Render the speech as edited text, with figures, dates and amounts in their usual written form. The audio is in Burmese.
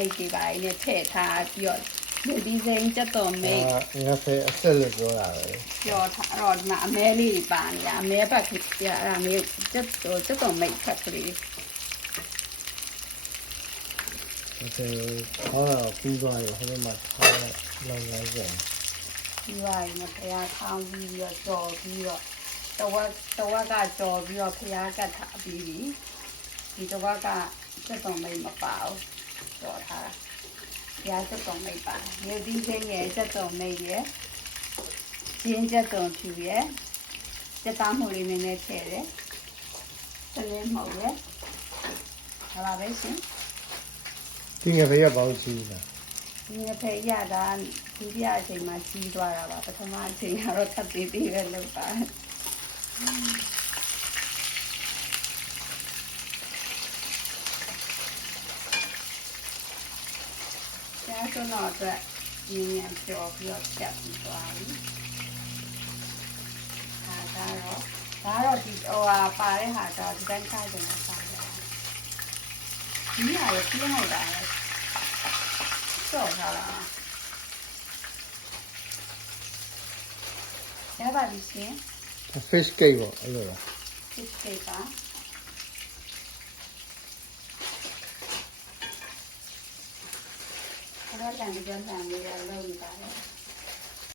မိတ်တွေပါနဲ့ထည့်ထားပြီးတော့ဒီစိမ်းချက်တော်မိတ် ငါဖေးအဆက်လို့ပြောတာပဲ ပြောထားတော့ဒီမှာအမဲလေးပါနေတာအမဲဘက်ကြီးအဲ့ဒါမျိုးချက်တော်မိတ်ခက်ကလေး ဖေးဟောတော့ပြီးသွားပြီဟိုဘက်မှာထားလောင်းလိုက်ကြတယ် ဒီဝိုင်းနဲ့ဖျားထောင်းပြီးတော့ကြော်ပြီးတော့တဝက်ကကြော်ပြီးတော့ဖျားကတ်ထားပြီးပြီဒီတဝက်ကချက်တော်မိတ်မပါဘူးကြော်ထားဖျားချက်တော်မိတ်ပါမြေဒီစိမ်းရဲ့ချက်တော်မိတ်ရဲ့ကျင်းချက်တော်ဖြူရဲ့ချက်သားမှုလေးနည်းနည်းထည့်တယ်တလင်းမှုရဲ့ဒါပါပဲရှင် ဒီငါဖေးကပေါင်းချီးတာ ဒီနေ့ဖေးရတာဒုတိယအချိန်မှာကြီးသွားတာပါပထမအချိန်ကတော့ခက်သေးသေးပဲလုပ်ပါကျန်တော့အတွက်ရင်းရံကြော်ပြီးတော့ဖြတ်ပြီးသွားပြီဒါကတော့ဒီဟိုဟာပါတဲ့ဟာတော့ဒီတိုင်းခိုင်းတယ်နော်ပါတယ်ဒီဟာလည်းပြင်းလိုက်တာလေကြော်ထားတာရပါပြီရှင် fish cake ပေါ့အဲ့လိုလား fish cake ပါအဲ့တော့တန်ကြမ်းတန်လေးတော့လုပ်နေပါတယ်